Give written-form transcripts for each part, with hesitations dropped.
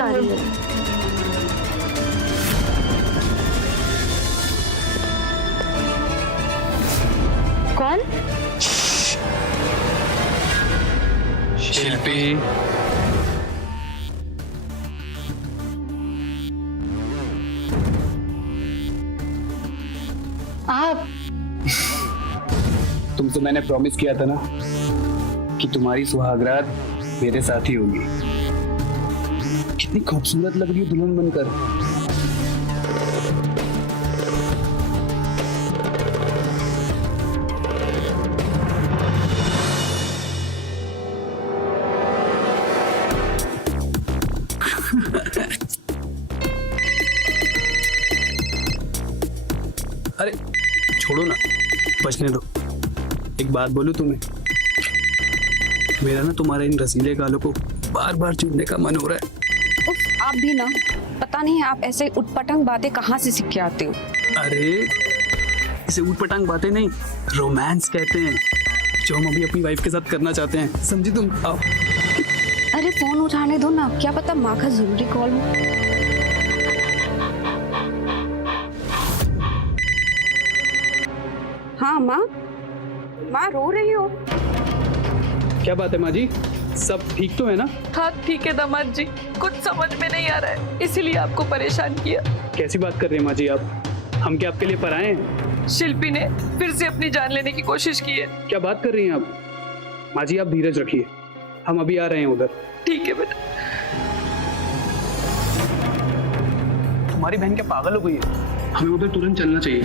आ रही है। कौन? शिल्पी। आप? तुमसे मैंने प्रॉमिस किया था ना कि तुम्हारी सुहागरात मेरे साथ ही होगी। कितनी खूबसूरत लग रही है दुल्हन बनकर। अरे छोड़ो ना, बचने दो। एक बात बोलूं तुम्हें, मेरा ना तुम्हारे इन रसीले गालों को बार बार चूमने का मन हो रहा है। उफ, आप भी ना, पता नहीं आप ऐसे उटपटांग बातें कहाँ से सीख के आते हो। अरे इसे उटपटांग बातें नहीं, रोमांस कहते हैं, जो हम अभी अपनी वाइफ के साथ करना चाहते हैं। समझी तुम? आओ। अरे फोन उठाने दो ना, क्या पता माँ का जरूरी कॉल हो। हाँ माँ, माँ रो रही हो? क्या बात है माँ जी, सब ठीक तो है ना? हाँ ठीक है दामाद जी, कुछ समझ में नहीं आ रहा है, इसीलिए आपको परेशान किया। कैसी बात कर रहे हैं माँ जी आप? हम क्या आपके लिए पराए हैं? शिल्पी ने फिर से अपनी जान लेने की कोशिश की है। क्या बात कर रही हैं आप? माँ जी आप धीरज रखिए, हम अभी आ रहे हैं उधर। ठीक है बेटा। तुम्हारी बहन क्या पागल हो गई है? हमें उधर तुरंत चलना चाहिए।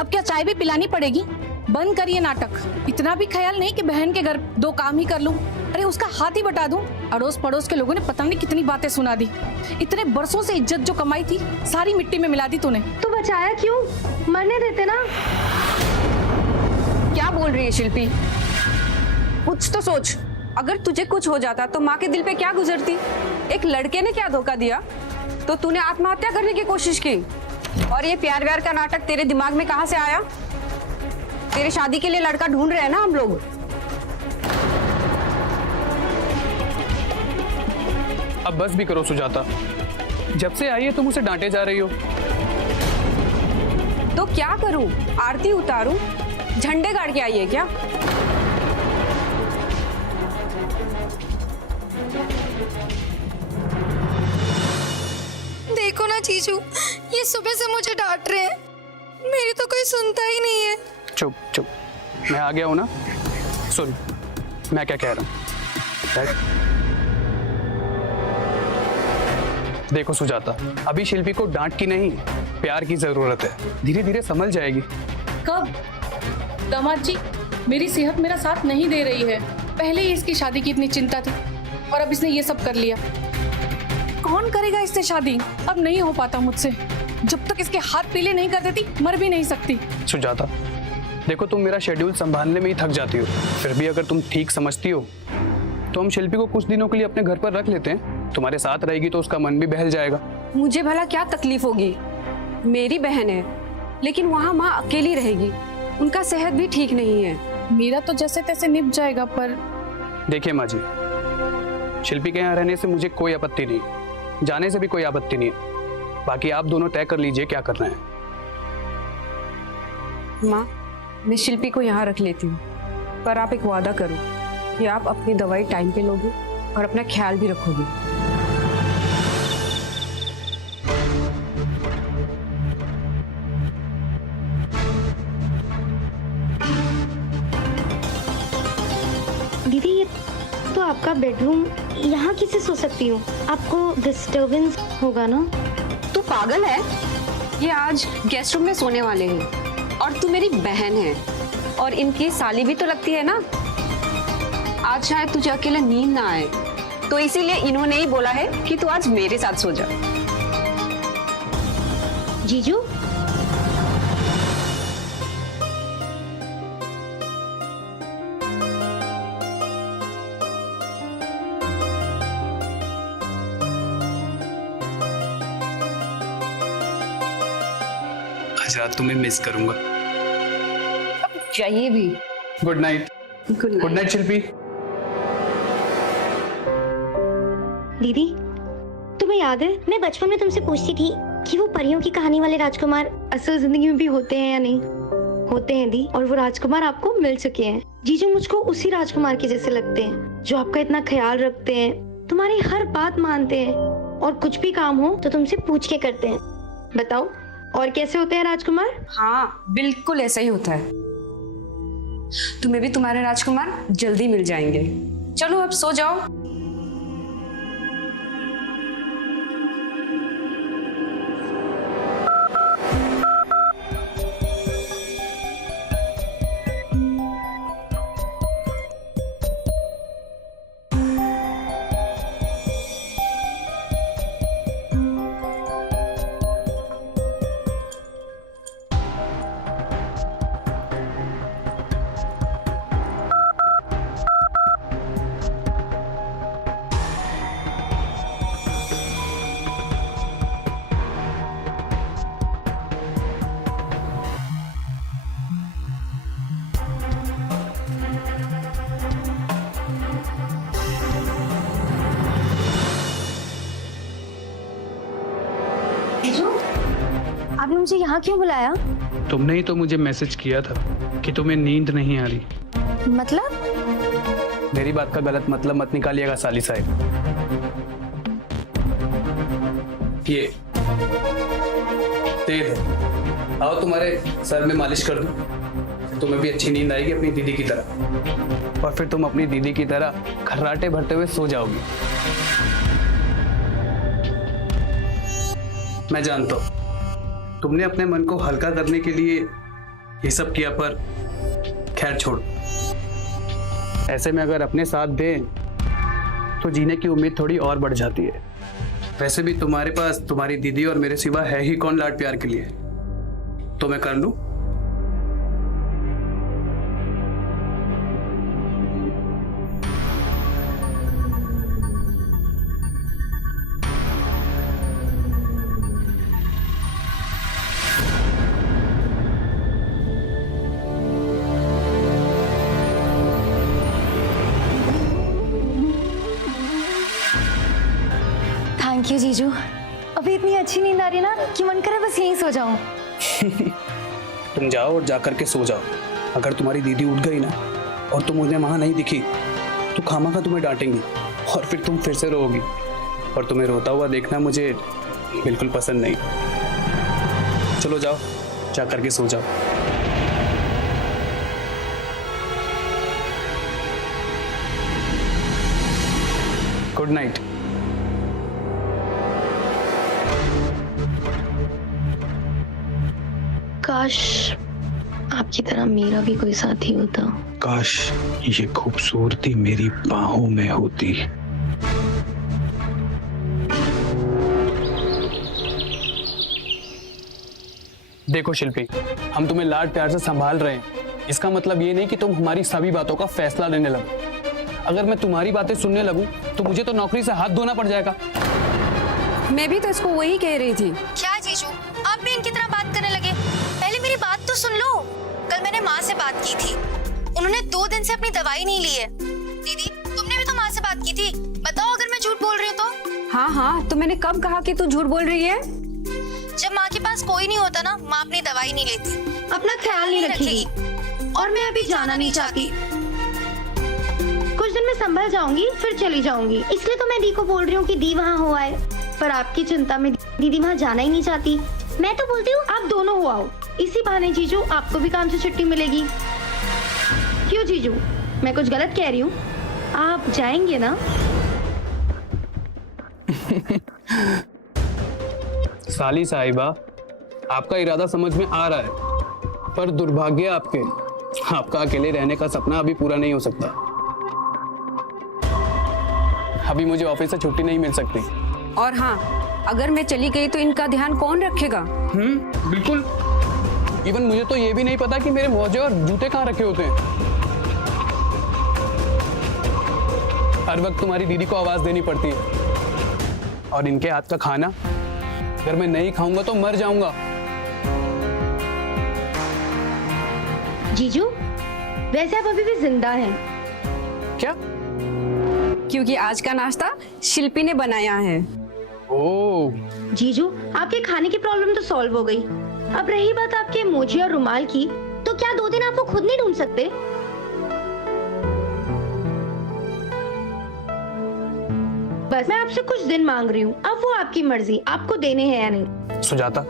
अब क्या चाय भी पिलानी पड़ेगी? बंद करिए नाटक। इतना भी ख्याल नहीं कि बहन के घर दो काम ही कर लूं। अरे उसका हाथ ही बटा दूं। अड़ोस पड़ोस के लोगों ने पता नहीं कितनी बातें सुना दी। इतने बरसों से इज्जत जो कमाई थी सारी मिट्टी में मिला दी तूने। तो बचाया क्यों? मरने देते ना। क्या बोल रही है शिल्पी? कुछ तो सोच। अगर तुझे कुछ हो जाता तो माँ के दिल पे क्या गुजरती? एक लड़के ने क्या धोखा दिया तो तूने आत्महत्या करने की कोशिश की। और ये प्यार व्यार का नाटक तेरे दिमाग में कहाँ से आया? तेरे शादी के लिए लड़का ढूंढ रहे हैं ना हम लोग। अब बस भी करो सुजाता, जब से आई है तुम उसे डांटे जा रही हो। तो क्या करूं? आरती उतारूं? झंडे गाड़ के आई है क्या? देखो ना जीजू, ये सुबह से मुझे डांट रहे हैं। मेरी तो कोई सुनता ही नहीं है। चुप चुप, मैं आ गया हूं ना। सुन मैं क्या कह रहा हूं। देखो सुजाता, अभी शिल्पी को डांट की नहीं प्यार की जरूरत है। धीरे धीरे समझ जाएगी। कब? दामाद जी, मेरी सेहत मेरा साथ नहीं दे रही है। पहले ही इसकी शादी की इतनी चिंता थी और अब इसने ये सब कर लिया। कौन करेगा इससे शादी? अब नहीं हो पाता मुझसे। जब तक इसके हाथ पीले नहीं कर देती मर भी नहीं सकती। सुजाता देखो, तुम मेरा शेड्यूल संभालने में ही थक जाती हो, फिर भी अगर तुम ठीक समझती हो तो हम शिल्पी को कुछ दिनों के लिए अपने घर पर रख लेते हैं। तुम्हारे साथ रहेगी तो उसका मन भी बहल जाएगा। मुझे भला क्या तकलीफ होगी? मेरी बहन है, लेकिन वहाँ माँ अकेली रहेगी। उनका सेहत भी ठीक नहीं है। मेरा तो जैसे तैसे निप जाएगा, पर देखिए माँ जी, शिल्पी के यहाँ रहने से मुझे कोई आपत्ति नहीं, जाने से भी कोई आपत्ति नहीं है। बाकी आप दोनों तय कर लीजिए क्या करना है। माँ, मैं शिल्पी को यहाँ रख लेती हूँ, पर आप एक वादा करो कि आप अपनी दवाई टाइम पे लोगे और अपना ख्याल भी रखोगे। दीदी, ये तो आपका बेडरूम, यहाँ किसे सो सकती हूँ? आपको डिस्टरबेंस होगा ना? तू पागल है? ये आज गेस्ट रूम में सोने वाले हैं और तू मेरी बहन है और इनकी साली भी तो लगती है ना। आज शायद तुझे अकेले नींद ना आए, तो इसीलिए इन्होंने ही बोला है कि तू आज मेरे साथ सो जा। जीजू, आज रात तुम्हें मिस करूंगा। चाहिए भी। Good night. गुड नाइट शिल्पी। दीदी, तुम्हें याद है मैं बचपन में तुमसे पूछती थी कि वो परियों की कहानी वाले राजकुमार असल जिंदगी में भी होते हैं या नहीं? होते हैं दी, और वो राजकुमार आपको मिल चुके हैं। जीजू मुझको उसी राजकुमार के जैसे लगते हैं, जो आपका इतना ख्याल रखते हैं, तुम्हारी हर बात मानते हैं, और कुछ भी काम हो तो तुमसे पूछ के करते हैं। बताओ, और कैसे होते हैं राजकुमार? हाँ, बिल्कुल ऐसा ही होता है। तुम्हें भी तुम्हारे राजकुमार जल्दी मिल जाएंगे। चलो अब सो जाओ। जीजू, आपने मुझे यहाँ क्यों बुलाया? तुमने ही तो मुझे मैसेज किया था कि तुम्हें नींद नहीं आ रही। मतलब? मेरी बात का गलत मतलब मत निकालिएगा साली साहब। ये तेल है, आओ तुम्हारे सर में मालिश कर दूं, तुम्हें भी अच्छी नींद आएगी अपनी दीदी की तरह, और फिर तुम अपनी दीदी की तरह खर्राटे भरते हुए सो जाओगी। मैं जानता हूं तुमने अपने मन को हल्का करने के लिए ये सब किया, पर खैर छोड़। ऐसे में अगर अपने साथ दें तो जीने की उम्मीद थोड़ी और बढ़ जाती है। वैसे भी तुम्हारे पास तुम्हारी दीदी और मेरे सिवा है ही कौन लाड प्यार के लिए, तो मैं कर लूं। थैंक यू जीजू। अभी इतनी अच्छी नींद आ रही ना कि मन करे बस यहीं सो जाऊं। तुम जाओ और जाकर के सो जाओ। अगर तुम्हारी दीदी उठ गई ना और तुम उन्हें वहां नहीं दिखी तो खामखा तुम्हें डांटेंगी और फिर तुम फिर से रोओगी, और तुम्हें रोता हुआ देखना मुझे बिल्कुल पसंद नहीं। चलो जाओ, जाकर के सो जाओ। Good night. काश आपकी तरह मेरा भी कोई साथी होता। काश ये खूबसूरती मेरी बाहों में होती। देखो शिल्पी, हम तुम्हें लाड प्यार से संभाल रहे हैं, इसका मतलब ये नहीं कि तुम हमारी सभी बातों का फैसला लेने लगो। अगर मैं तुम्हारी बातें सुनने लगूं तो मुझे तो नौकरी से हाथ धोना पड़ जाएगा। मैं भी तो इसको वही कह रही थी। क्या जीजू, आप भी इनकी तरह बात करने लगे? पहले मेरी बात तो सुन लो। कल मैंने माँ से बात की थी, उन्होंने 2 दिन से अपनी दवाई नहीं ली है। दीदी, तुमने भी तो माँ से बात की थी, बताओ अगर मैं झूठ बोल रही हूँ तो? हाँ हाँ, तो मैंने कब कहा कि तू झूठ बोल रही है? जब माँ के पास कोई नहीं होता ना, माँ अपनी दवाई नहीं लेती, अपना ख्याल नहीं रखेगी, और मैं अभी जाना नहीं चाहती। कुछ दिन में संभल जाऊंगी, फिर चली जाऊंगी। इसलिए तो मैं दी को बोल रही हूँ कि दी वहाँ हो आए, पर आपकी चिंता में दीदी वहाँ जाना ही नहीं चाहती। मैं तो बोलती हूँ आप दोनों हो आओ, इसी बहाने जीजू आपको भी काम से छुट्टी मिलेगी। क्यों जीजू, मैं कुछ गलत कह रही हूँ? आप जाएंगे ना? साली साहिबा, आपका इरादा समझ में आ रहा है, पर दुर्भाग्य आपके, आपका अकेले रहने का सपना अभी पूरा नहीं हो सकता। अभी मुझे ऑफिस से छुट्टी नहीं मिल सकती। और हाँ, अगर मैं चली गई तो इनका ध्यान कौन रखेगा? बिल्कुल। इवन मुझे तो ये भी नहीं पता कि मेरे मोजे और जूते कहाँ रखे होते हैं। हर वक्त तुम्हारी दीदी को आवाज देनी पड़ती है, और इनके हाथ का खाना अगर मैं नहीं खाऊंगा तो मर जाऊंगा। जीजू, वैसे आप अभी भी जिंदा हैं। क्या? क्योंकि आज का नाश्ता शिल्पी ने बनाया है। ओ, जीजू, आपके खाने की प्रॉब्लम तो सॉल्व हो गई। अब रही बात आपके मोजी और रुमाल की, तो क्या 2 दिन आप वो खुद नहीं ढूंढ सकते? बस मैं आपसे कुछ दिन मांग रही हूँ, अब वो आपकी मर्जी, आपको देने हैं या नहीं। सुजाता,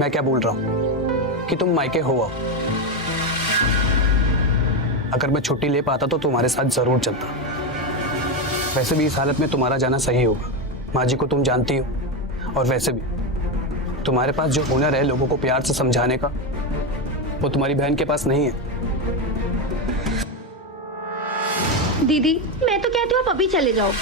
मैं क्या बोल रहा हूँ कि तुम मायके हो आओ। अगर मैं छुट्टी ले पाता तो तुम्हारे साथ जरूर चलता। वैसे भी इस हालत में तुम्हारा जाना सही होगा। माँ जी को तुम जानती हो, और वैसे भी तुम्हारे पास जो हुनर है लोगों को प्यार से समझाने का, वो तुम्हारी बहन के पास नहीं है। दीदी, मैं तो कहती हूँ आप अभी चले जाओ।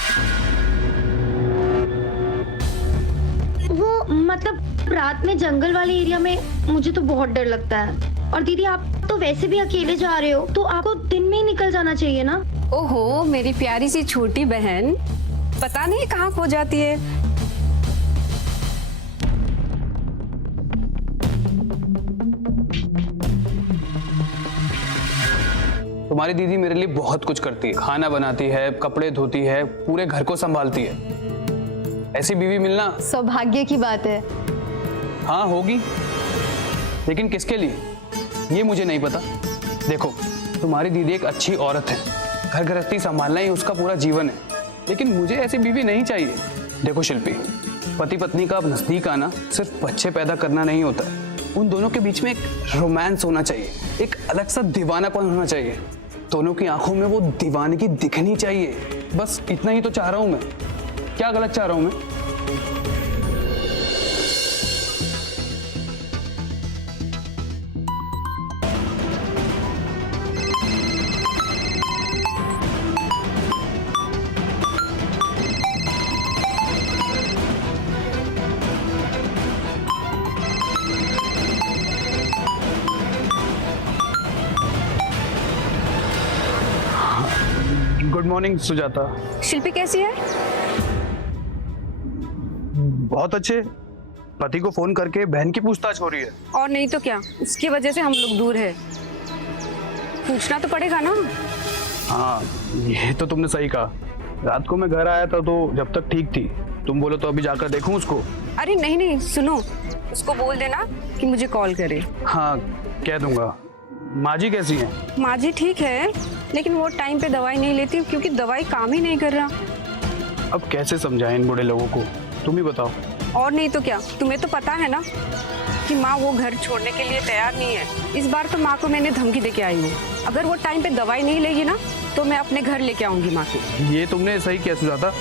वो मतलब रात में जंगल वाले एरिया में मुझे तो बहुत डर लगता है। और दीदी, आप तो वैसे भी अकेले जा रहे हो, तो आपको दिन में ही निकल जाना चाहिए ना। ओहो, मेरी प्यारी सी छोटी बहन, पता नहीं कहाँ खो जाती है। तुम्हारी दीदी मेरे लिए बहुत कुछ करती है। खाना बनाती है, कपड़े धोती है, पूरे घर को संभालती है। ऐसी बीवी मिलना सौभाग्य की बात है। हाँ होगी, लेकिन किसके लिए ये मुझे नहीं पता। देखो, तुम्हारी दीदी एक अच्छी औरत है, घर गृहस्थी संभालना ही उसका पूरा जीवन है, लेकिन मुझे ऐसी बीवी नहीं चाहिए। देखो शिल्पी, पति पत्नी का नजदीक आना सिर्फ बच्चे पैदा करना नहीं होता। उन दोनों के बीच में एक रोमांस होना चाहिए, एक अलग सा दीवानापन होना चाहिए। दोनों की आंखों में वो दीवानगी दिखनी चाहिए। बस इतना ही तो चाह रहा हूं मैं। क्या गलत चाह रहा हूं मैं? Good morning Sujata. शिल्पी कैसी है? बहुत अच्छे। पति को फोन करके बहन की पूछताछ हो रही है। और नहीं तो क्या, उसकी वजह से हम लोग दूर है। पूछना तो पड़ेगा ना। हाँ, ये तो तुमने सही कहा। रात को मैं घर आया था तो जब तक ठीक थी। तुम बोलो तो अभी जाकर देखूं उसको? अरे नहीं नहीं, सुनो, उसको बोल देना कि मुझे कॉल करे। हाँ, कह दूंगा। माँ जी कैसी हैं? माँ जी ठीक है, लेकिन वो टाइम पे दवाई नहीं लेती क्योंकि दवाई काम ही नहीं कर रहा। अब कैसे समझाएं इन बूढ़े लोगों को, तुम ही बताओ। और नहीं तो क्या, तुम्हें तो पता है ना कि माँ वो घर छोड़ने के लिए तैयार नहीं है। इस बार तो माँ को मैंने धमकी देके आई हूँ, अगर वो टाइम पे दवाई नहीं लेगी ना तो मैं अपने घर लेके आऊंगी माँ को। ये तुमने सही किया सुजाता।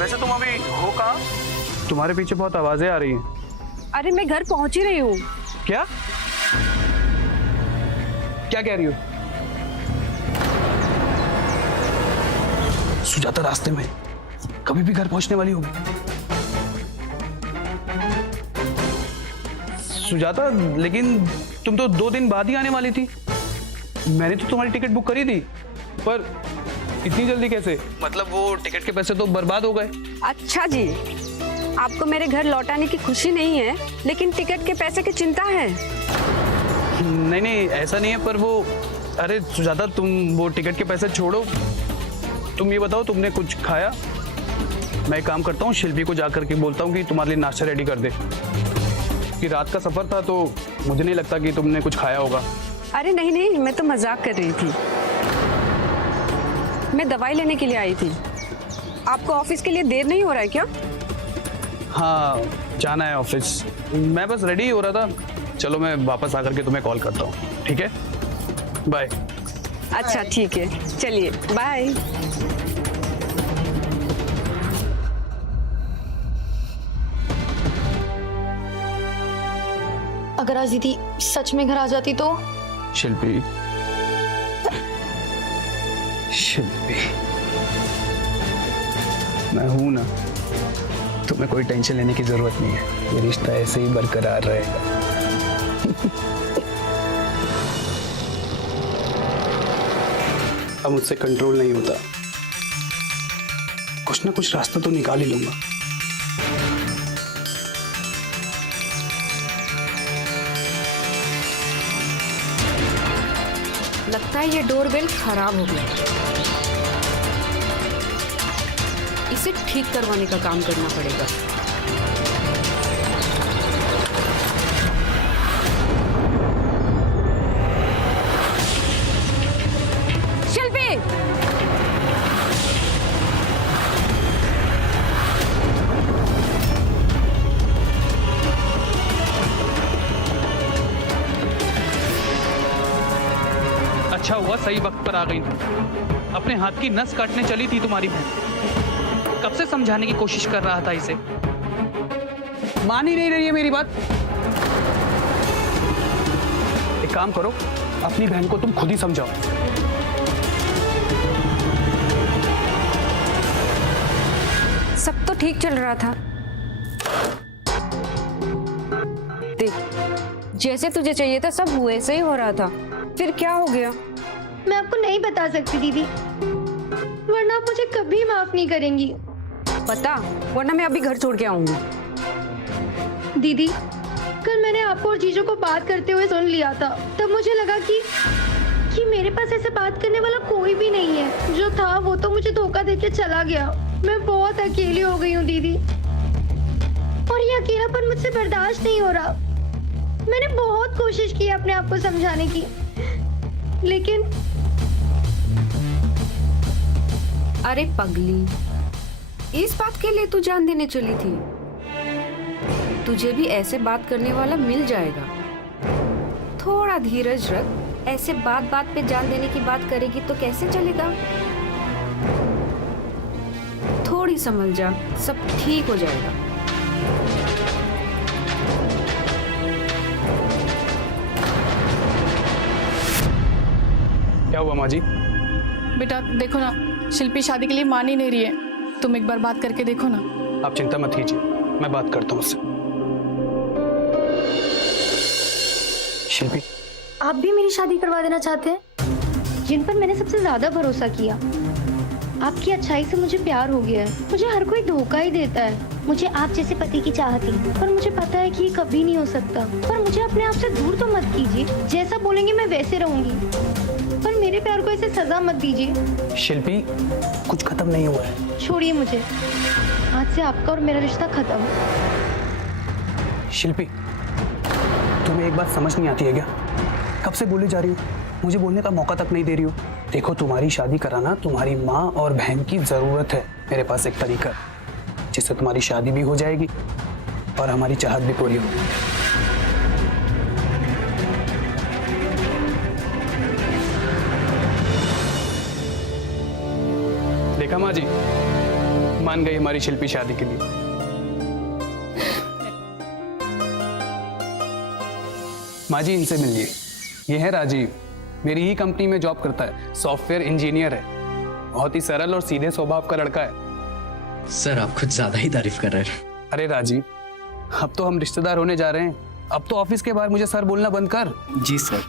वैसे तुम अभी हो कहाँ? तुम्हारे पीछे बहुत आवाजें आ रही हैं। अरे मैं घर पहुँच ही रही हूँ। क्या क्या कह रही हो सुजाता? रास्ते में कभी भी घर पहुंचने वाली होगी सुजाता। लेकिन तुम तो 2 दिन बाद ही आने वाली थी। मैंने तो तुम्हारी टिकट बुक करी थी, पर इतनी जल्दी कैसे? मतलब वो टिकट के पैसे तो बर्बाद हो गए। अच्छा जी, आपको मेरे घर लौटाने की खुशी नहीं है, लेकिन टिकट के पैसे की चिंता है। नहीं नहीं, ऐसा नहीं है, पर वो, अरे सुजाता, तुम वो टिकट के पैसे छोड़ो। तुम ये बताओ, तुमने कुछ खाया? मैं एक काम करता हूँ, शिल्पी को जाकर के बोलता हूँ कि तुम्हारे लिए नाश्ता रेडी कर दे। कि रात का सफर था तो मुझे नहीं लगता कि तुमने कुछ खाया होगा। अरे नहीं नहीं, मैं तो मजाक कर रही थी। मैं दवाई लेने के लिए आई थी। आपको ऑफिस के लिए देर नहीं हो रहा है क्या? हाँ, जाना है ऑफिस। मैं बस रेडी ही हो रहा था। चलो मैं वापस आकर के तुम्हें कॉल करता हूँ, ठीक है? बाय। अच्छा ठीक है, चलिए बाय। अगर आज दीदी सच में घर आ जाती तो? शिल्पी, शिल्पी, मैं हूं ना, तुम्हें कोई टेंशन लेने की जरूरत नहीं है। ये रिश्ता ऐसे ही बरकरार रहेगा। अब मुझसे कंट्रोल नहीं होता। कुछ ना कुछ रास्ता तो निकाल ही लूंगा। लगता है ये डोरबेल खराब हो गया। इसे ठीक करवाने का काम करना पड़ेगा। शिल्पी! अच्छा हुआ सही वक्त पर आ गई तुम। अपने हाथ की नस काटने चली थी तुम्हारी बहन। कब से समझाने की कोशिश कर रहा था इसे, मान ही नहीं रही है मेरी बात। एक काम करो, अपनी बहन को तुम खुद ही समझाओ। सब तो ठीक चल रहा था। देख, जैसे तुझे चाहिए था सब वैसे ही हो रहा था, फिर क्या हो गया? मैं आपको नहीं बता सकती दीदी, वरना आप मुझे कभी माफ नहीं करेंगी। पता, वरना मैं अभी घर छोड़ के आऊंगी। दीदी, कल मैंने आपको और जीजू को बात करते हुए सुन लिया था। तब मुझे लगा कि मेरे पास ऐसे बात करने वाला कोई भी नहीं है। जो था वो तो मुझे धोखा देके चला गया। मैं बहुत अकेली हो गई हूँ दीदी, और ये अकेलापन मुझसे बर्दाश्त नहीं हो रहा। मैंने बहुत कोशिश की अपने आप को समझाने की, लेकिन अरे पगली, इस बात के लिए तू जान देने चली थी? तुझे भी ऐसे बात करने वाला मिल जाएगा। थोड़ा धीरज रख। ऐसे बात बात पे जान देने की बात करेगी तो कैसे चलेगा? थोड़ी संभल जा, सब ठीक हो जाएगा। क्या हुआ माँ जी? बेटा देखो ना, शिल्पी शादी के लिए मान ही नहीं रही है। तुम एक बार बात करके देखो ना। आप चिंता मत कीजिए, मैं बात करता हूँ उससे। शिल्पी, आप भी मेरी शादी करवा देना चाहते हैं? जिन पर मैंने सबसे ज्यादा भरोसा किया, आपकी अच्छाई से मुझे प्यार हो गया है। मुझे हर कोई धोखा ही देता है। मुझे आप जैसे पति की चाहत थी, पर मुझे पता है कि ये कभी नहीं हो सकता। पर मुझे अपने आप से दूर तो मत कीजिए। जैसा बोलेंगे मैं वैसे रहूंगी, पर मेरे प्यार को ऐसे सजा मत दीजिए। शिल्पी, कुछ खत्म नहीं हुआ है। छोड़िए मुझे, आज से आपका और मेरा रिश्ता खत्म। शिल्पी, तुम्हें एक बात समझ नहीं आती है क्या? कब से बोले जा रही हो, मुझे बोलने का मौका तक नहीं दे रही हो। देखो, तुम्हारी शादी कराना तुम्हारी माँ और बहन की जरूरत है। मेरे पास एक तरीका है जिससे तुम्हारी शादी भी हो जाएगी और हमारी चाहत भी पूरी होगी। देखा माँ जी, मान गई हमारी शिल्पी शादी के लिए। माँ जी, इनसे मिलिए। ये है राजीव, मेरी ही कंपनी में जॉब करता है, सॉफ्टवेयर इंजीनियर है। बहुत ही सरल और सीधे स्वभाव का लड़का है। सर, आप कुछ ज्यादा ही तारीफ कर रहे हैं। अरे राजीव, अब तो हम रिश्तेदार होने जा रहे हैं। अब तो ऑफिस के बाहर मुझे सर बोलना बंद कर। जी सर।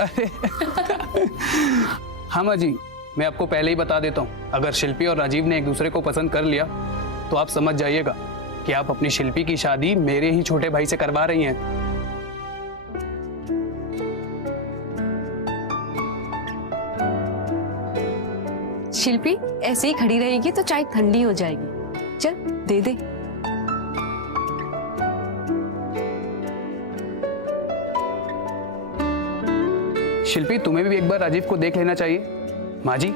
अरे हाँ माँ जी, मैं आपको पहले ही बता देता हूँ, अगर शिल्पी और राजीव ने एक दूसरे को पसंद कर लिया तो आप समझ जाइएगा कि आप अपनी शिल्पी की शादी मेरे ही छोटे भाई से करवा रही हैं। शिल्पी ऐसे ही खड़ी रहेगी तो चाय ठंडी हो जाएगी। चल दे दे। शिल्पी, तुम्हें भी एक बार राजीव को देख लेना चाहिए। माँ जी,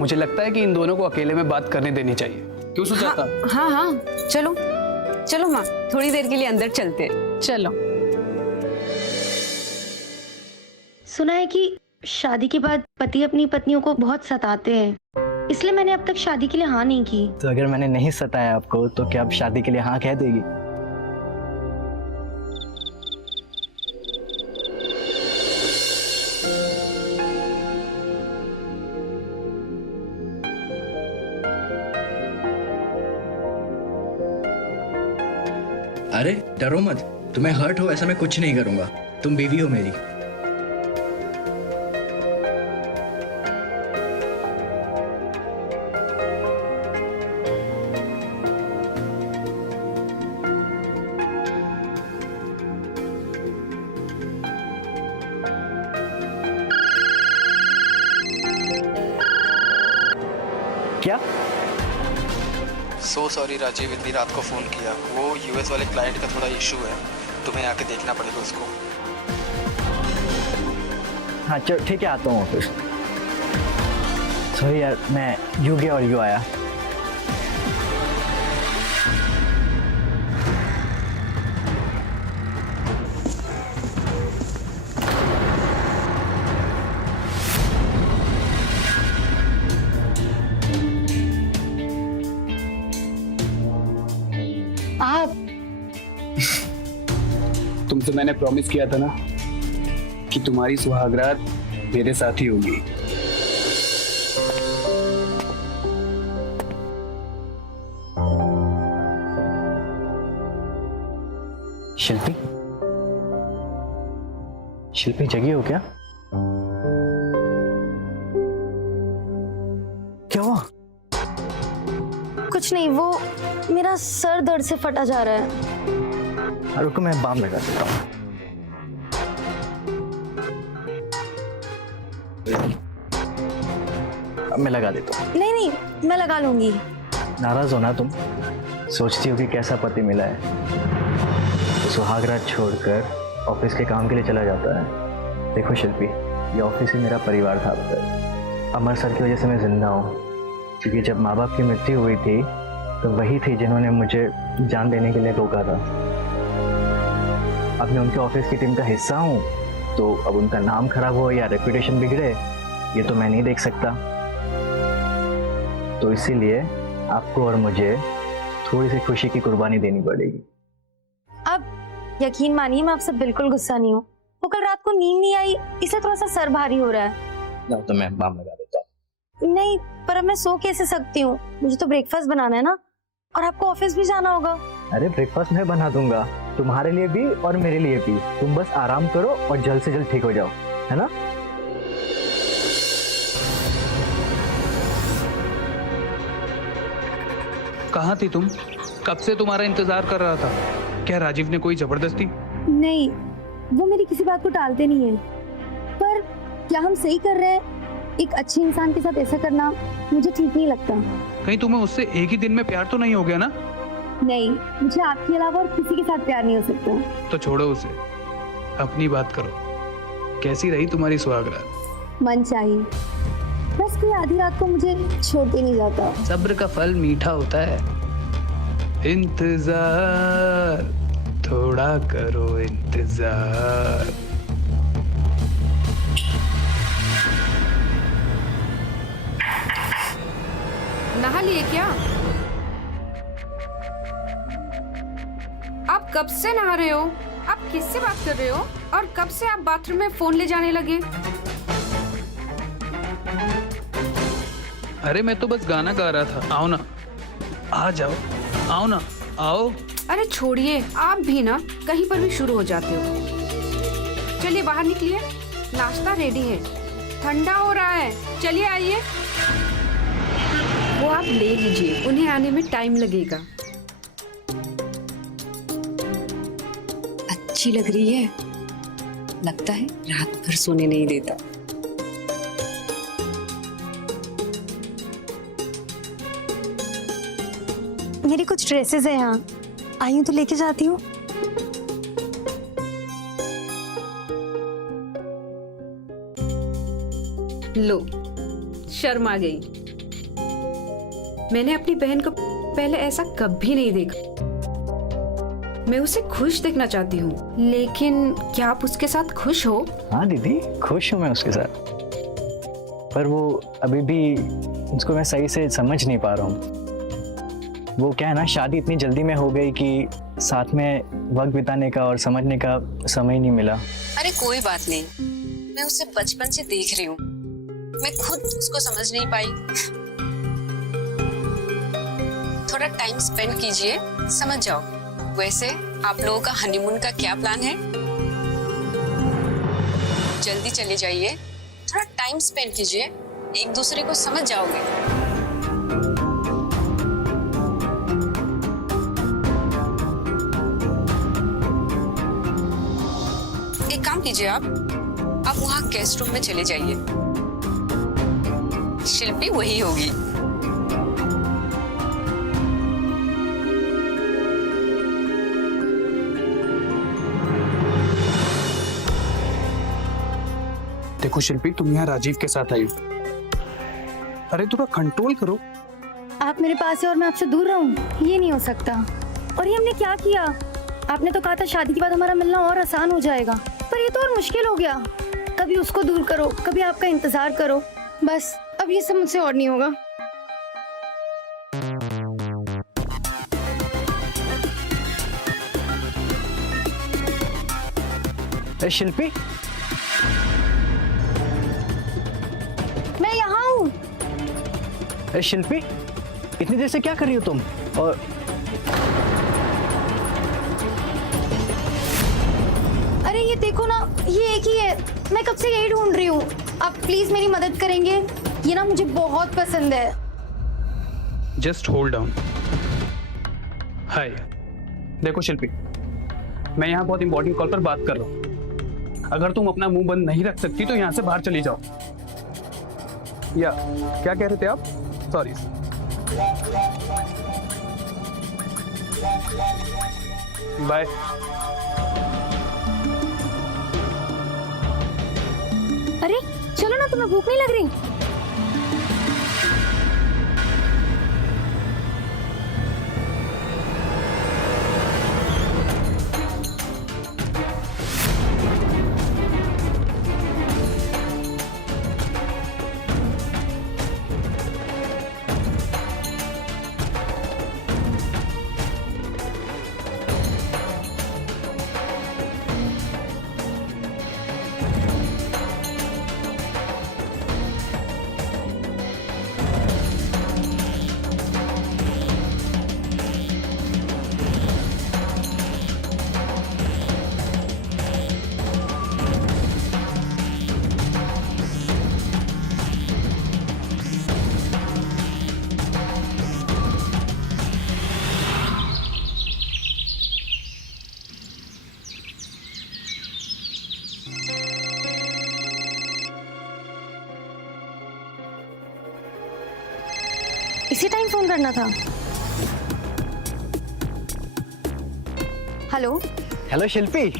मुझे लगता है कि इन दोनों को अकेले में बात करने देनी चाहिए। क्यों सुजाता? हाँ हाँ, चलो चलो माँ, थोड़ी देर के लिए अंदर चलते हैं। चलो। सुना है कि शादी के बाद पति अपनी पत्नियों को बहुत सताते हैं, इसलिए मैंने अब तक शादी के लिए हाँ नहीं की। तो अगर मैंने नहीं सताया आपको तो क्या आप शादी के लिए हाँ कह देगी? अरे डरो मत, तुम्हें हर्ट हो ऐसा मैं कुछ नहीं करूंगा। तुम बीवी हो मेरी। क्या? सो सॉरी राजीव, इतनी रात को फ़ोन किया। वो यूएस वाले क्लाइंट का थोड़ा इशू है, तुम्हें आके देखना पड़ेगा उसको। हाँ चलो ठीक है, आता हूँ ऑफिस। सॉरी यार, मैं यू गया और यू आया। आप तुमसे मैंने प्रॉमिस किया था ना कि तुम्हारी सुहागरात मेरे साथ ही होगी। शिल्पी, शिल्पी जगी हो क्या? क्या हुआ? कुछ नहीं, वो मेरा सर दर्द से फटा जा रहा है। रुको मैं बाम लगा देता हूँ। अब मैं लगा देता हूँ। नहीं नहीं, मैं लगा लूंगी। नाराज हो ना तुम? सोचती हो कि कैसा पति मिला है, तो सुहागरात छोड़कर ऑफिस के काम के लिए चला जाता है। देखो शिल्पी, ये ऑफिस ही मेरा परिवार था अब तक। अमर सर की वजह से मैं जिंदा हूँ, क्योंकि जब माँ बाप की मृत्यु हुई थी तो वही थे जिन्होंने मुझे जान देने के लिए रोका था। अब मैं उनके ऑफिस की टीम का हिस्सा हूँ, तो अब उनका नाम खराब हो या रेपुटेशन बिगड़े, ये तो मैं नहीं देख सकता। तो इसीलिए आपको और मुझे थोड़ी सी खुशी की कुर्बानी देनी पड़ेगी। अब यकीन मानिए, मैं आपसे बिल्कुल गुस्सा नहीं हूँ। वो कल रात को नींद नहीं आई, इसलिए थोड़ा सा सर भारी हो रहा है। तो मैं बाम लगा देता हूँ। नहीं, पर अब मैं सो कैसे सकती हूँ? मुझे तो ब्रेकफास्ट बनाना है ना, और आपको ऑफिस भी जाना होगा। अरे ब्रेकफास्ट मैं बना दूंगा, तुम्हारे लिए भी और मेरे लिए भी। तुम बस आराम करो और जल्द से जल्द ठीक हो जाओ, है ना? कहाँ थी तुम? कब से तुम्हारा इंतजार कर रहा था। क्या राजीव ने कोई जबरदस्ती? नहीं, वो मेरी किसी बात को टालते नहीं है। पर क्या हम सही कर रहे हैं? एक अच्छे इंसान के साथ ऐसा करना मुझे ठीक नहीं लगता। कहीं तुम्हें उससे एक ही दिन में प्यार तो नहीं हो गया ना? नहीं, मुझे आपके अलावा और किसी के साथ प्यार नहीं हो सकता। तो छोड़ो उसे, अपनी बात करो। कैसी रही तुम्हारी सुहागरात? मन चाहिए, बस कोई आधी रात को मुझे छोड़ के नहीं जाता। सब्र का फल मीठा होता है। इंतजार, थोड़ा करो इंतजार। नहा लिए क्या? आप कब से नहा रहे हो? आप किससे बात कर रहे हो? और कब से आप बाथरूम में फोन ले जाने लगे? अरे मैं तो बस गाना गा रहा था। आओ ना, आ जाओ, आओ ना, आओ। अरे छोड़िए, आप भी ना कहीं पर भी शुरू हो जाते हो। चलिए बाहर निकलिए, नाश्ता रेडी है, ठंडा हो रहा है। चलिए आइए। वो आप ले लीजिए, उन्हें आने में टाइम लगेगा। अच्छी लग रही है, लगता है रात भर सोने नहीं देता। मेरी कुछ ड्रेसेस है यहाँ, आई हूँ तो लेके जाती हूँ। लो, शर्म आ गई। मैंने अपनी बहन को पहले ऐसा कभी नहीं देखा। मैं उसे खुश देखना चाहती हूँ, लेकिन क्या आप उसके साथ खुश हो? हाँ दीदी, खुश हूँ मैं उसके साथ, पर वो अभी भी उसको मैं सही से समझ नहीं पा रहा हूँ। वो क्या है ना, शादी इतनी जल्दी में हो गई कि साथ में वक्त बिताने का और समझने का समय नहीं मिला। अरे कोई बात नहीं, मैं उसे बचपन से देख रही हूँ, मैं खुद उसको समझ नहीं पाई। थोड़ा टाइम स्पेंड कीजिए, समझ जाओ। वैसे आप लोगों का हनीमून का क्या प्लान है? जल्दी चले जाइए, थोड़ा टाइम स्पेंड कीजिए, एक दूसरे को समझ जाओगे। एक काम कीजिए, आप वहां गेस्ट रूम में चले जाइए, शिल्पी वही होगी। देखो शिल्पी, तुम यहाँ राजीव के साथ आई हो, अरे थोड़ा कंट्रोल करो। आप मेरे पास है और मैं आपसे दूर रहूं, ये नहीं हो सकता। और ये हमने क्या किया? आपने तो कहा था शादी के बाद हमारा मिलना और आसान हो जाएगा, पर ये तो और मुश्किल हो गया। कभी उसको दूर करो, कभी आपका इंतजार करो, बस अब ये सब मुझसे और नहीं होगा। शिल्पी, मैं यहाँ हूँ। शिल्पी, इतनी देर से क्या कर रही हो तुम? और अरे ये देखो ना, ये एक ही है, मैं कब से यही ढूंढ रही हूँ। आप प्लीज मेरी मदद करेंगे? ये ना मुझे बहुत पसंद है। Just hold down. हाय, देखो शिल्पी, मैं यहाँ बहुत इंपॉर्टेंट कॉल पर बात कर रहा हूँ। अगर तुम अपना मुंह बंद नहीं रख सकती तो यहाँ से बाहर चली जाओ। या क्या कह रहे थे आप? सॉरी। बाय। अरे चलो ना, तुम्हें भूख नहीं लग रही? इसी टाइम फोन करना था। हेलो। हेलो शिल्पी,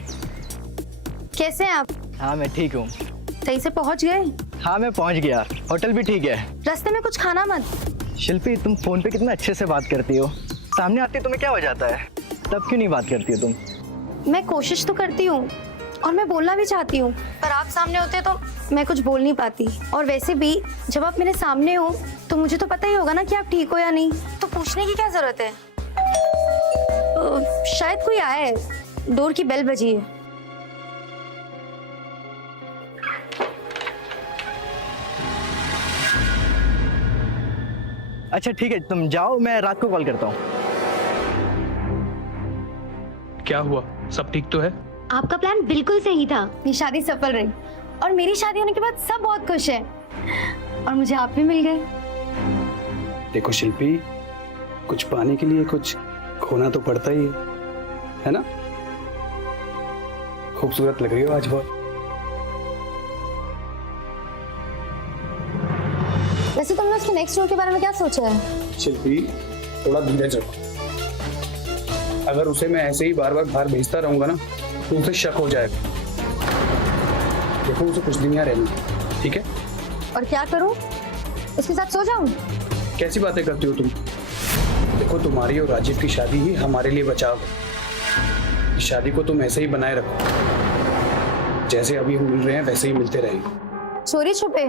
कैसे हैं आप? हाँ मैं ठीक हूँ। सही से पहुंच गए? हाँ मैं पहुँच गया, होटल भी ठीक है। रास्ते में कुछ खाना मत। शिल्पी, तुम फोन पे कितना अच्छे से बात करती हो, सामने आती तुम्हें क्या हो जाता है? तब क्यों नहीं बात करती हो तुम? मैं कोशिश तो करती हूँ और मैं बोलना भी चाहती हूँ, पर आप सामने होते तो मैं कुछ बोल नहीं पाती। और वैसे भी जब आप मेरे सामने हो तो मुझे तो पता ही होगा ना कि आप ठीक हो या नहीं, तो पूछने की क्या जरूरत है? शायद कोई आया है, डोर की बेल बजी है। अच्छा ठीक है, तुम जाओ, मैं रात को कॉल करता हूँ। क्या हुआ? सब ठीक तो है? आपका प्लान बिल्कुल सही था। ये शादी सफल रही और मेरी शादी होने के बाद सब बहुत खुश है और मुझे आप भी मिल गए। देखो शिल्पी, कुछ पाने के लिए कुछ खोना तो पड़ता ही है ना? खूबसूरत लग रही हो आज बहुत। वैसे तुमने उसके नेक्स्ट रोल के बारे में क्या सोचा है? शिल्पी, थोड़ा धीरज रखो। अगर उसे मैं ऐसे ही बार बार बाहर भेजता रहूंगा ना तो उसे शक हो जाएगा। देखो उसे कुछ दिन यहाँ रहना, ठीक है? और क्या करूं? उसके साथ सो जाऊं? कैसी बातें करती हो तुम? देखो तुम्हारी और राजीव की शादी ही हमारे लिए बचाव है। इस शादी को तुम ऐसे ही बनाए रखो, जैसे अभी हम मिल रहे हैं वैसे ही मिलते रहेंगे। चोरी छुपे?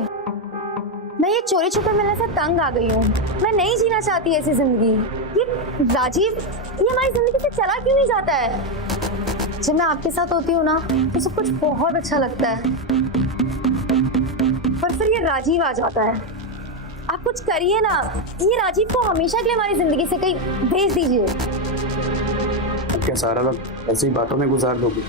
मैं ये चोरी छुपे मिलने से तंग आ गई हूँ। मैं नहीं जीना चाहती ऐसी जिंदगी। ये राजीव, ये हमारी जिंदगी से चला क्यों नहीं जाता है? जब मैं आपके साथ होती हूँ ना तो सब कुछ बहुत अच्छा लगता है, पर फिर ये राजीव आ जाता है। आप कुछ करिए ना, ये राजीव को हमेशा के लिए हमारी जिंदगी से कहीं भेज दीजिए। क्या सारा वक्त ऐसी बातों में गुजार दोगे?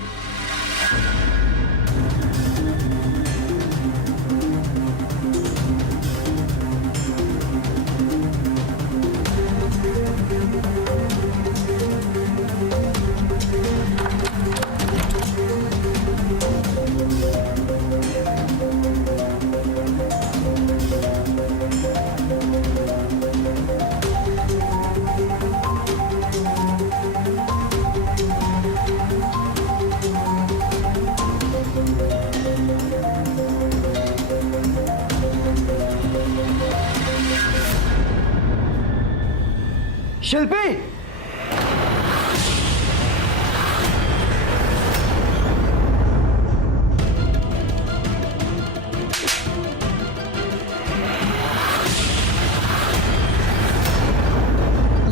शिल्पी!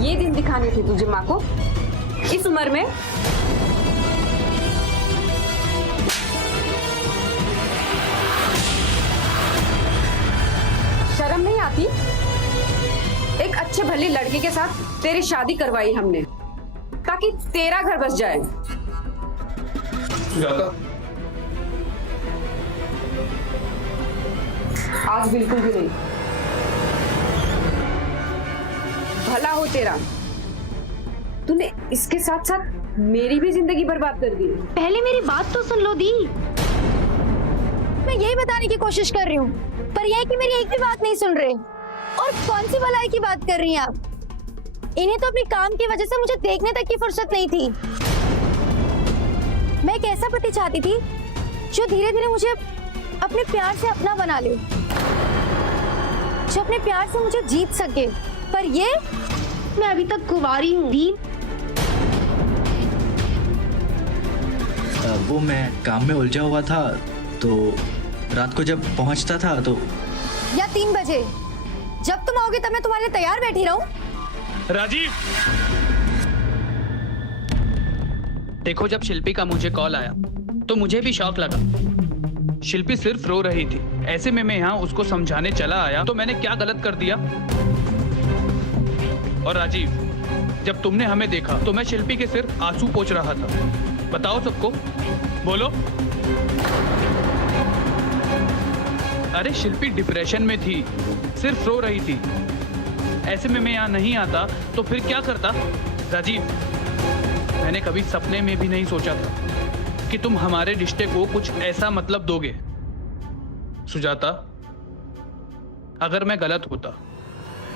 ये दिन दिखाने थे तुझे माँ को इस उम्र में? शर्म नहीं आती? एक अच्छे भले लड़के के साथ तेरी शादी करवाई हमने ताकि तेरा घर बस जाए। सुजाता, आज बिल्कुल भी नहीं। भला हो तेरा, तूने इसके साथ साथ मेरी भी जिंदगी बर्बाद कर दी। पहले मेरी बात तो सुन लो दी। मैं यही बताने की कोशिश कर रही हूँ, पर यह है कि मेरी एक भी बात नहीं सुन रहे। और कौन सी भलाई की बात कर रही हैं आप? इन्हें तो अपने काम की वजह से मुझे देखने तक की फुर्सत नहीं थी। मैं एक ऐसा पति चाहती थी जो धीरे धीरे मुझे अपने प्यार से अपना बना ले, जो अपने प्यार से मुझे जीत सके। पर ये, मैं अभी तक कुंवारी हूँ दी। वो मैं काम में उलझा हुआ था, तो रात को जब पहुंचता था तो या 3 बजे जब तुम आओगे तब मैं तुम्हारे लिए तैयार बैठी रहूं। राजीव, देखो जब शिल्पी का मुझे कॉल आया तो मुझे भी शौक लगा। शिल्पी सिर्फ रो रही थी, ऐसे में मैं यहाँ उसको समझाने चला आया तो मैंने क्या गलत कर दिया? और राजीव, जब तुमने हमें देखा तो मैं शिल्पी के सिर आंसू पोंछ रहा था। बताओ सबको, बोलो। अरे शिल्पी डिप्रेशन में थी, सिर्फ रो रही थी। ऐसे में मैं यहाँ नहीं आता तो फिर क्या करता? राजीव, मैंने कभी सपने में भी नहीं सोचा था कि तुम हमारे रिश्ते को कुछ ऐसा मतलब दोगे। सुजाता, अगर मैं गलत होता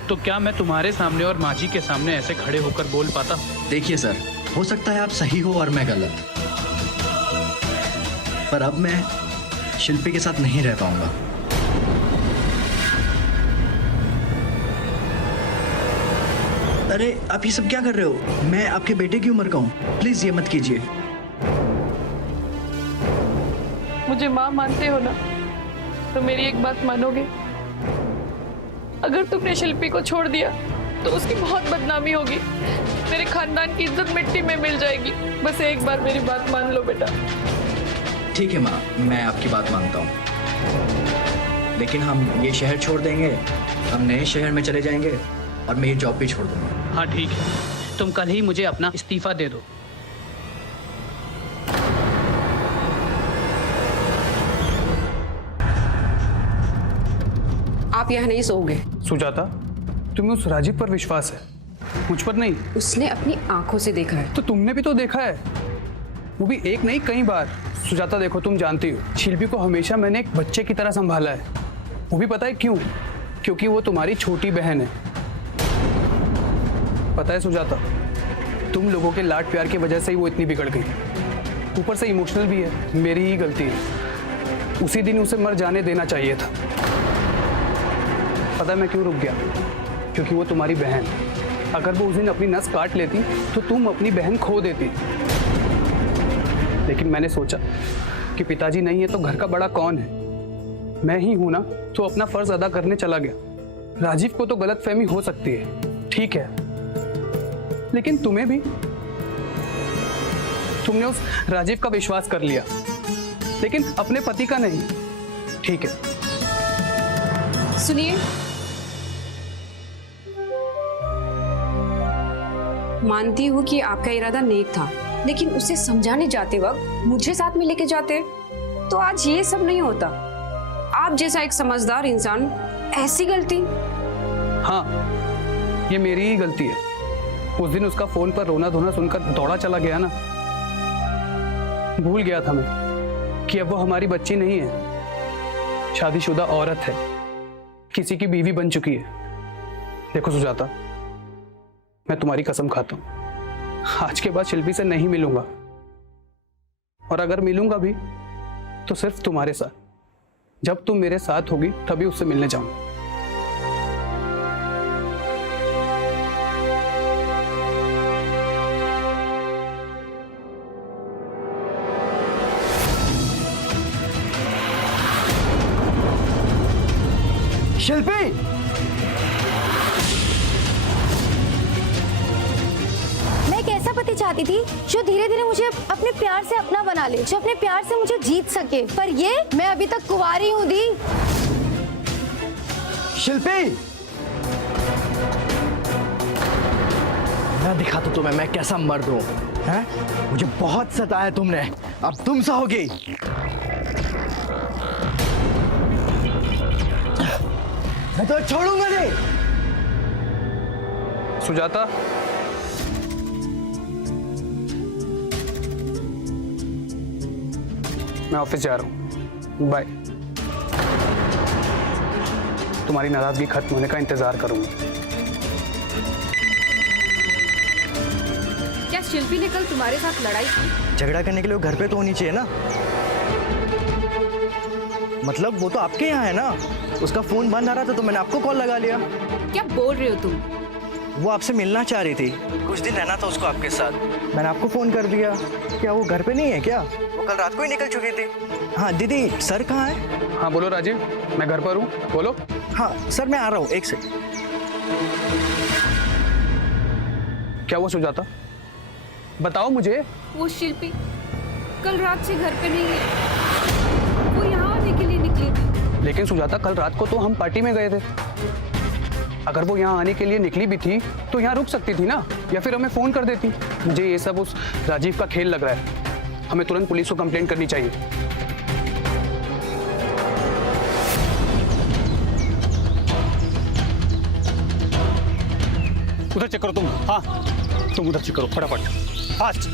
तो क्या मैं तुम्हारे सामने और माँ जी के सामने ऐसे खड़े होकर बोल पाता? देखिए सर, हो सकता है आप सही हो और मैं गलत, पर अब मैं शिल्पी के साथ नहीं रह पाऊंगा। अरे आप ये सब क्या कर रहे हो? मैं आपके बेटे की उम्र का हूँ, प्लीज ये मत कीजिए। मुझे माँ मानते हो ना, तो मेरी एक बात मानोगे? अगर तुमने शिल्पी को छोड़ दिया तो उसकी बहुत बदनामी होगी, मेरे खानदान की इज्जत मिट्टी में मिल जाएगी। बस एक बार मेरी बात मान लो बेटा। ठीक है माँ, मैं आपकी बात मानता हूँ, लेकिन हम ये शहर छोड़ देंगे, हम नए शहर में चले जाएंगे और मैं ये जॉब भी छोड़ दूंगा। हाँ ठीक है, तुम कल ही मुझे अपना इस्तीफा दे दो। आप यहाँ नहीं सोओगे। सुजाता, तुम्हें उस राजीव पर विश्वास है, मुझ पर नहीं? उसने अपनी आंखों से देखा है। तो तुमने भी तो देखा है, वो भी एक नहीं कई बार। सुजाता देखो, तुम जानती हो शिल्पी को हमेशा मैंने एक बच्चे की तरह संभाला है। वो भी पता है क्यों? क्योंकि वो तुम्हारी छोटी बहन है। पता है सुजाता, तुम लोगों के लाड प्यार की वजह से ही वो इतनी बिगड़ गई। ऊपर से इमोशनल भी है, मेरी ही गलती है। उसी दिन उसे मर जाने देना चाहिए था। पता है मैं क्यों रुक गया? क्योंकि वो तुम्हारी बहन। अगर वो उस दिन अपनी नस काट लेती तो तुम अपनी बहन खो देती। लेकिन मैंने सोचा कि पिताजी नहीं है तो घर का बड़ा कौन है? मैं ही हूं ना, तो अपना फर्ज अदा करने चला गया। राजीव को तो गलतफहमी हो सकती है, ठीक है, लेकिन तुम्हें भी। तुमने उस राजीव का विश्वास कर लिया, लेकिन अपने पति का नहीं। ठीक है, सुनिए, मानती हूँ कि आपका इरादा नेक था, लेकिन उसे समझाने जाते वक्त मुझे साथ में लेके जाते तो आज ये सब नहीं होता। आप जैसा एक समझदार इंसान ऐसी गलती। हाँ, ये मेरी ही गलती है। उस दिन उसका फोन पर रोना धोना सुनकर दौड़ा चला गया ना। भूल गया था मैं कि अब वो हमारी बच्ची नहीं है, शादीशुदा औरत है, किसी की बीवी बन चुकी है। देखो सुजाता, मैं तुम्हारी कसम खाता हूं, आज के बाद शिल्पी से नहीं मिलूंगा, और अगर मिलूंगा भी तो सिर्फ तुम्हारे साथ। जब तुम मेरे साथ होगी तभी उससे मिलने जाऊंगा। शिल्पी, मैं एक ऐसा पति चाहती थी जो धीरे धीरे मुझे अपने प्यार से अपना बना ले, जो अपने प्यार से मुझे जीत सके। पर ये, मैं अभी तक कुंवारी हूँ दी। शिल्पी, मैं दिखाता हूं तुम्हें मैं कैसा मर्द हूं। हैं? मुझे बहुत सताया तुमने, अब तुम सहोगी। मैं तो छोड़ूंगा नहीं। सुजाता, मैं ऑफिस जा रहा हूँ, बाय। तुम्हारी नाराजगी खत्म होने का इंतजार करूंगा। क्या शिल्पी ने कल तुम्हारे साथ लड़ाई की? झगड़ा करने के लिए वो घर पे तो होनी चाहिए ना। मतलब वो तो आपके यहाँ है ना। उसका फोन बंद आ रहा था तो मैंने आपको कॉल लगा लिया। क्या बोल रहे हो तुम? वो आपसे मिलना चाह रही थी, कुछ दिन रहना था उसको आपके साथ। मैंने आपको फोन कर दिया। क्या वो घर पे नहीं है क्या? वो कल रात को ही निकल चुकी थी। हाँ दीदी, सर कहाँ है? हाँ बोलो राजीव, मैं घर पर हूँ, बोलो। हाँ सर, मैं आ रहा हूँ, एक सेकंड। क्या हुआ सुजाता, बताओ मुझे। वो शिल्पी कल रात से घर पे नहीं है, वो यहाँ आने के लिए निकली थी। लेकिन सुजाता, कल रात को तो हम पार्टी में गए थे। अगर वो यहाँ आने के लिए निकली भी थी तो यहाँ रुक सकती थी ना, या फिर हमें फोन कर देती। मुझे ये सब उस राजीव का खेल लग रहा है। हमें तुरंत पुलिस को कंप्लेंट करनी चाहिए। उधर चेक करो तुम। हाँ तुम उधर चेक करो फटाफट, फास्ट।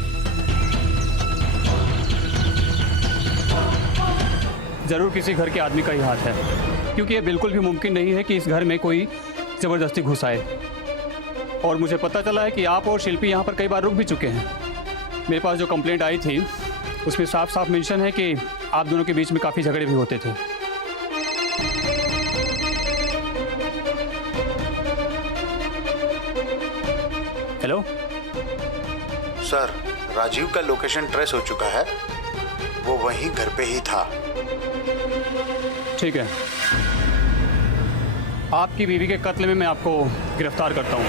जरूर किसी घर के आदमी का ही हाथ है, क्योंकि ये बिल्कुल भी मुमकिन नहीं है कि इस घर में कोई जबरदस्ती घुस आए। और मुझे पता चला है कि आप और शिल्पी यहाँ पर कई बार रुक भी चुके हैं। मेरे पास जो कंप्लेंट आई थी उसमें साफ साफ मेंशन है कि आप दोनों के बीच में काफ़ी झगड़े भी होते थे। हेलो सर, राजीव का लोकेशन ट्रेस हो चुका है, वो वहीं घर पे ही था। ठीक है, आपकी बीवी के कत्ल में मैं आपको गिरफ्तार करता हूँ।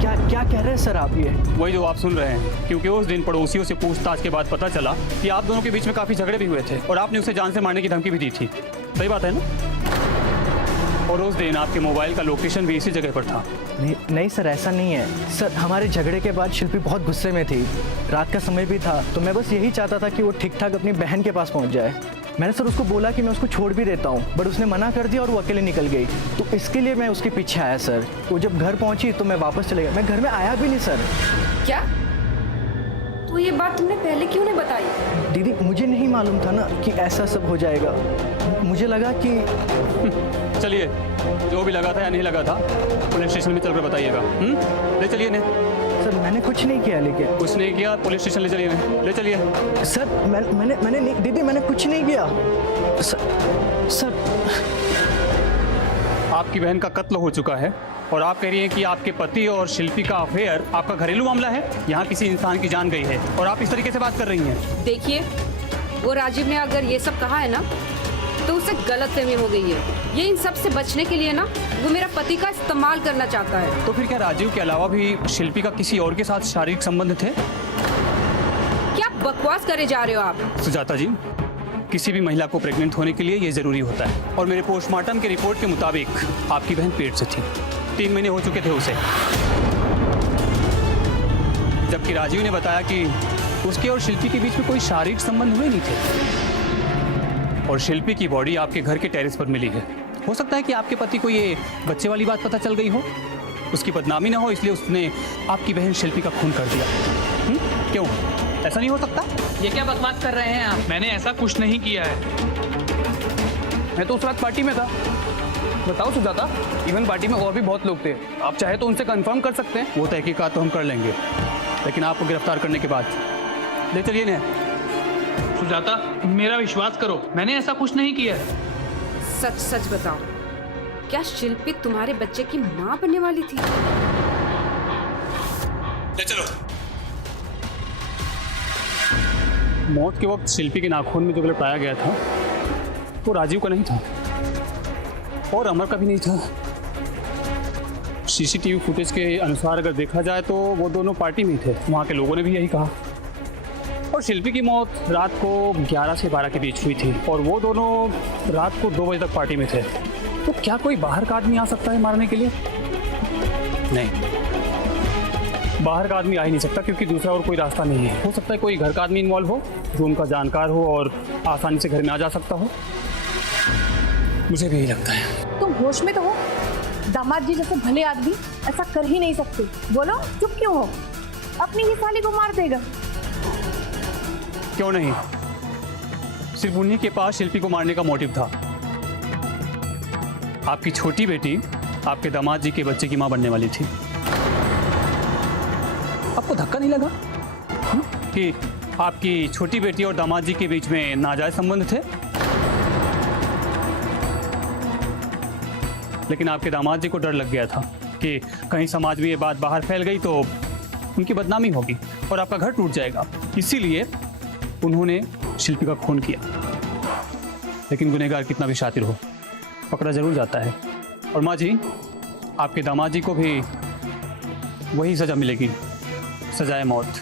क्या क्या कह रहे हैं सर आप? ये वही जो आप सुन रहे हैं, क्योंकि उस दिन पड़ोसियों से पूछताछ के बाद पता चला कि आप दोनों के बीच में काफ़ी झगड़े भी हुए थे और आपने उसे जान से मारने की धमकी भी दी थी। सही बात है ना? और उस दिन आपके मोबाइल का लोकेशन भी इसी जगह पर था। नहीं सर, ऐसा नहीं है सर। हमारे झगड़े के बाद शिल्पी बहुत गुस्से में थी, रात का समय भी था, तो मैं बस यही चाहता था कि वो ठीक ठाक अपनी बहन के पास पहुंच जाए। मैंने सर उसको बोला कि मैं उसको छोड़ भी देता हूँ, बट उसने मना कर दिया और वो अकेले निकल गई। तो इसके लिए मैं उसके पीछे आया सर। वो जब घर पहुंची तो मैं वापस चले गया। मैं घर में आया भी नहीं सर। क्या? तो ये बात तुमने पहले क्यों नहीं बताई? दीदी, मुझे नहीं मालूम था ना कि ऐसा सब हो जाएगा। मुझे लगा कि चलिए, जो भी लगा था या नहीं लगा था पुलिस स्टेशन में चलकर बताइएगा। ले चलिए ने। सर मैंने कुछ नहीं किया। लेकिन कुछ नहीं किया, पुलिस स्टेशन ले चलिए ने। ले चलिए सर। मैंने नहीं, दीदी मैंने कुछ नहीं किया सर। आपकी बहन का कत्ल हो चुका है और आप कह रही हैं कि आपके पति और शिल्पी का अफेयर आपका घरेलू मामला है। यहाँ किसी इंसान की जान गई है और आप इस तरीके से बात कर रही हैं। देखिए, वो राजीव ने अगर ये सब कहा है ना, तो उसे गलतफहमी हो गई है। ये इन सब से बचने के लिए ना, वो मेरा पति का इस्तेमाल करना चाहता है। तो फिर क्या राजीव के अलावा भी शिल्पी का किसी और के साथ शारीरिक संबंध थे? क्या बकवास करे जा रहे हो आप? सुजाता जी, किसी भी महिला को प्रेग्नेंट होने के लिए ये जरूरी होता है और मेरे पोस्टमार्टम के रिपोर्ट के मुताबिक आपकी बहन पेट से थी। 3 महीने हो चुके थे उसे। जबकि राजीव ने बताया कि उसके और शिल्पी के बीच में कोई शारीरिक संबंध हुए नहीं थे। और शिल्पी की बॉडी आपके घर के टेरेस पर मिली है। हो सकता है कि आपके पति को ये बच्चे वाली बात पता चल गई हो, उसकी बदनामी ना हो, इसलिए उसने आपकी बहन शिल्पी का खून कर दिया। क्यों, ऐसा नहीं हो सकता? ये क्या बकवास कर रहे हैं आप? मैंने ऐसा कुछ नहीं किया है। मैं तो उस रात पार्टी में था। बताओ सुजाता, इवन पार्टी में और भी बहुत लोग थे। आप चाहे तो उनसे कंफर्म कर सकते हैं। वो तहकीकात तो हम कर लेंगे, लेकिन आपको गिरफ्तार करने के बाद ले चलिए ने। सुजाता, मेरा विश्वास करो, मैंने ऐसा कुछ नहीं किया। सच सच बताओ, क्या शिल्पी तुम्हारे बच्चे की माँ बनने वाली थी? ले चलो। मौत के वक्त शिल्पी के नाखून में जो ब्लड पाया गया था वो राजीव का नहीं था और अमर का भी नहीं था। सीसीटीवी फुटेज के अनुसार अगर देखा जाए तो वो दोनों पार्टी में थे, वहाँ के लोगों ने भी यही कहा। और शिल्पी की मौत रात को 11 से 12 के बीच हुई थी और वो दोनों रात को 2 बजे तक पार्टी में थे। तो क्या कोई बाहर का आदमी आ सकता है मारने के लिए? नहीं, बाहर का आदमी आ ही नहीं सकता क्योंकि दूसरा और कोई रास्ता नहीं है। हो सकता है कोई घर का आदमी इन्वॉल्व हो जो उनका जानकार हो और आसानी से घर में आ जा सकता हो। मुझे भी यही लगता है। तुम होश में तो हो? दामाद जी जैसे भले आदमी ऐसा कर ही नहीं सकते। बोलो चुप क्यों हो? अपनी ही साली को मार देगा। क्यों नहीं, सिर्फ उन्हीं के पास शिल्पी को मारने का मोटिव था। आपकी छोटी बेटी आपके दामाद जी के बच्चे की मां बनने वाली थी। आपको धक्का नहीं लगा कि आपकी छोटी बेटी और दामाद जी के बीच में नाजायज संबंध थे? लेकिन आपके दामाद जी को डर लग गया था कि कहीं समाज में ये बात बाहर फैल गई तो उनकी बदनामी होगी और आपका घर टूट जाएगा। इसीलिए उन्होंने शिल्पी का खून किया। लेकिन गुनहगार कितना भी शातिर हो, पकड़ा जरूर जाता है। और माँ जी, आपके दामाद जी को भी वही सजा मिलेगी, सजाए मौत,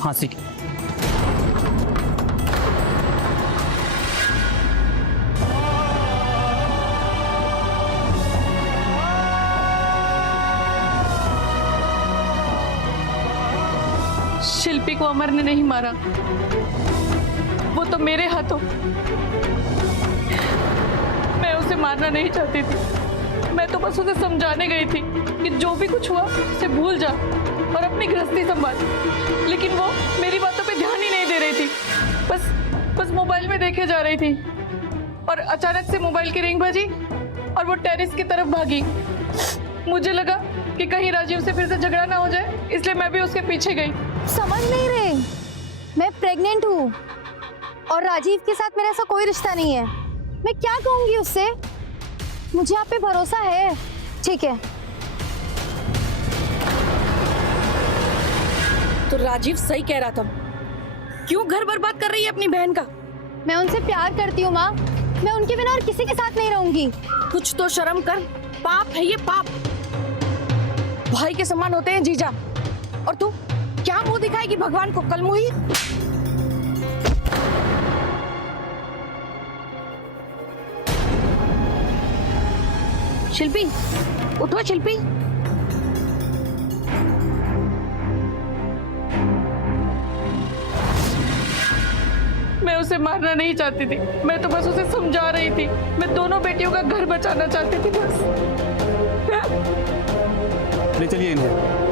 फांसी की। शिल्पी को अमर ने नहीं मारा, वो तो मेरे हाथों। मैं उसे मारना नहीं चाहती थी, मैं तो बस उसे समझाने गई थी कि जो भी कुछ हुआ उसे भूल जा और अपनी गृहस्थी संभाल। लेकिन वो मेरी बातों पे ध्यान ही नहीं दे रही थी, बस मोबाइल में देखे जा रही थी। और अचानक से मोबाइल की रिंग बजी और वो टेरेस की तरफ भागी। मुझे लगा कि कहीं राजीव से फिर से झगड़ा ना हो जाए, इसलिए मैं भी उसके पीछे गई। समझ नहीं रहे, मैं प्रेग्नेंट हूँ और राजीव के साथ मेरा ऐसा कोई रिश्ता नहीं है। मैं क्या कहूँगी उससे? मुझे आप पे भरोसा है। ठीक है, तो राजीव सही कह रहा था। क्यों घर बर्बाद कर रही है अपनी बहन का? मैं उनसे प्यार करती हूँ माँ, मैं उनके बिना और किसी के साथ नहीं रहूंगी। कुछ तो शर्म कर, पाप है ये, पाप। भाई के समान होते हैं जीजा, और तू क्या मुंह दिखाएगी भगवान को? कल मुही। शिल्पी, उठो शिल्पी। मैं उसे मारना नहीं चाहती थी, मैं तो बस उसे समझा रही थी। मैं दोनों बेटियों का घर बचाना चाहती थी बस। ले चलिए इन्हें।